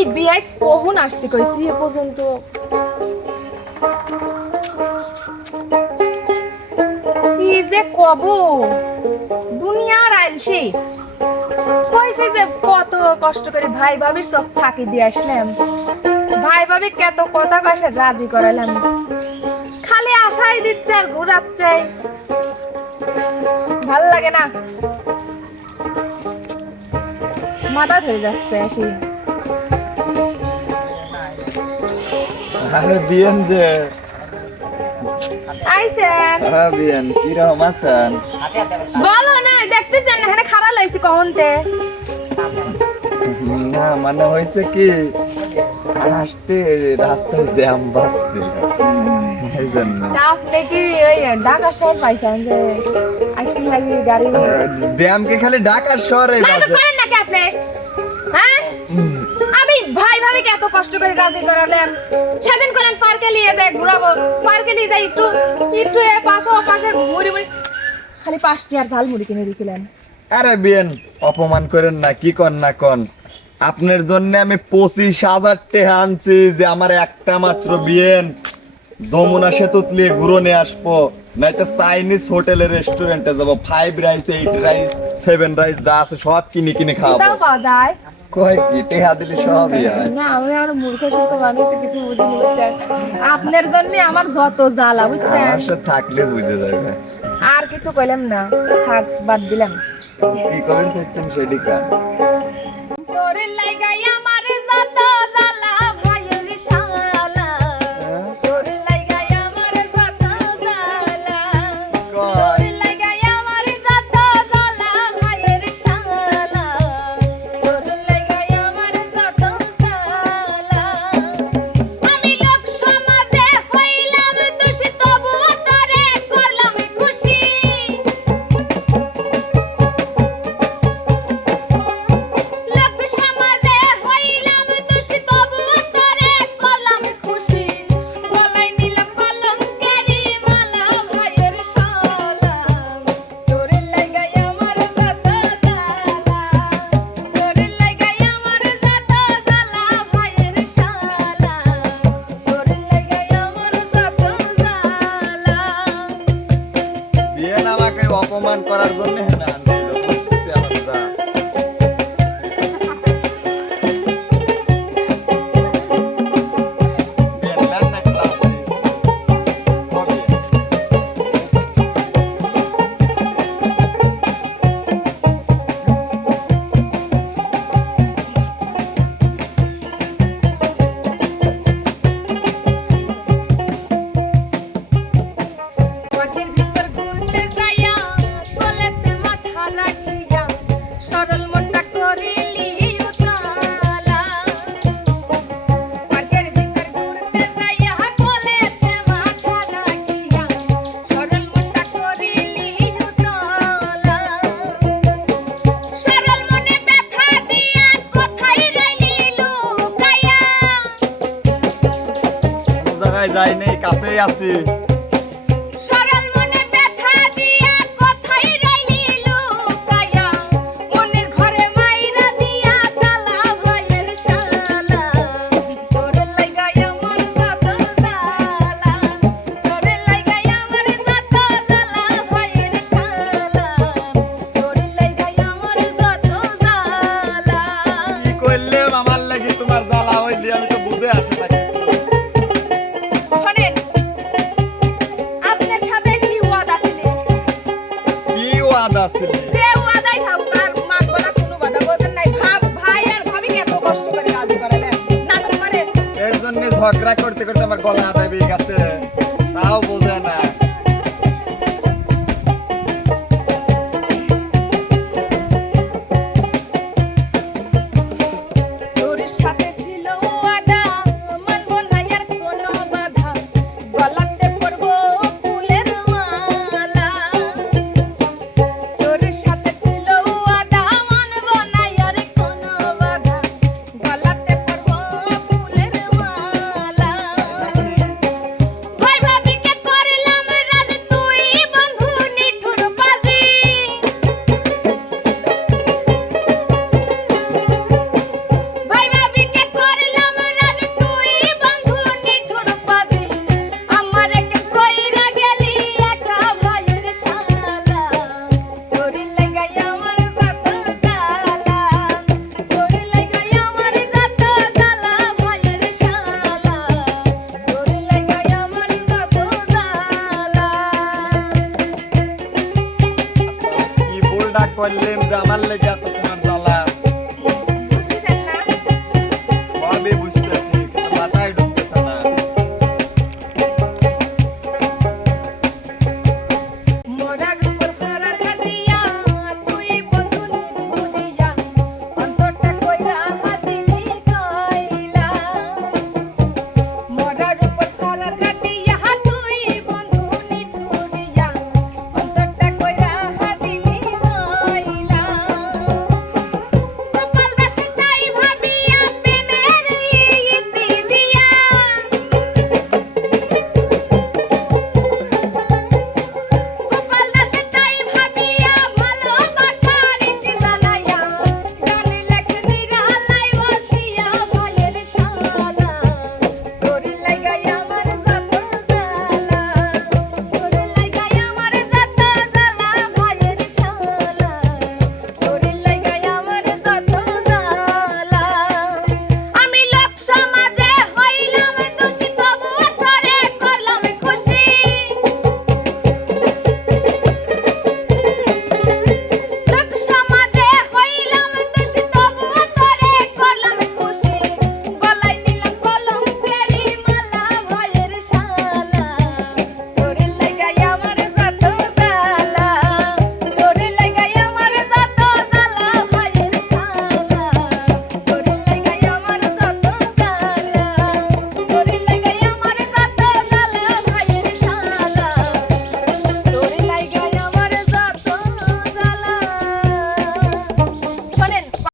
এই বিয়ায় কখন আসতে কইছি এ পর্যন্ত? কি যে কব? দুনিয়ার যে কত কষ্ট করে ভাই ভাবির সব ফাঁকি দিয়ে আসলাম। ভাই ভাবি কত কথা কষে রাজি করালাম। খালি আশাই দিচ্ছে আর ঘুরাচ্ছে ভালো লাগে না। মাথা ধরে যাচ্ছে আসি। আরে বিয়েন যে। আইসেন। হ্যাঁ বিয়েন কীরকম আছেন? বলো না দেখতেছেন এখানে খারাপ লাগছে কখনতে না মানে হয়েছে কি আসতে রাস্তায় জ্যাম কি গাড়ি জ্যাম কি খালি ঢাকার শহরে বাজে? করেন নাকি আপনি? হ্যাঁ? আমি ভাই ভাবি এত কষ্ট করে রাজি করালেন। সেদিন করেন পার্কে নিয়ে যায় ঘুরাবো। পার্কে নিয়ে যাই একটু একটু এ পাশে পাশে মুড়ি মুড়ি খালি পাঁচটি আর ঝাল মুড়ি কিনে দিয়েছিলেন আরে বিয়েন অপমান করেন না কি কন না কন। আপনার জন্য আমি পঁচিশ হাজার টাকা আনছি যে আমার একটা মাত্র বিয়েন। যমুনা সেতুত নিয়ে ঘুরো নিয়ে আসব নয়তো চাইনিজ হোটেলে রেস্টুরেন্টে যাব। Five rice eight rice seven rice যা আছে সব কিনে কিনে খাওয়াবো। পাওয়া যায়? কয় কি টেহা দিলে সবই না আমি আর মূর্খ সুস্থ মানুষ কিছু বুঝিনি বুঝছেন? আপনার জন্য আমার যত জ্বালা বুঝছেন? আমার সাথে থাকলে বুঝে যাবে। আর কিছু কইলাম না থাক বাদ দিলাম। কি করে সেটা সেটি তোর লাগাই যাই নেই কাছেই আছি। ওয়াদাই থাকুক আর মানবো না কোনো বাধা বোঝেন নাই। ভাব ভাই আর ভাবি এত কষ্ট করে রাজি করালেন নাটক মারেন এর জন্য ঝগড়া করতে করতে আমার গলা আদায় বেয়ে গেছে। তাও বোঝে না। ডাক করলেন আমার লেগে এত তোমার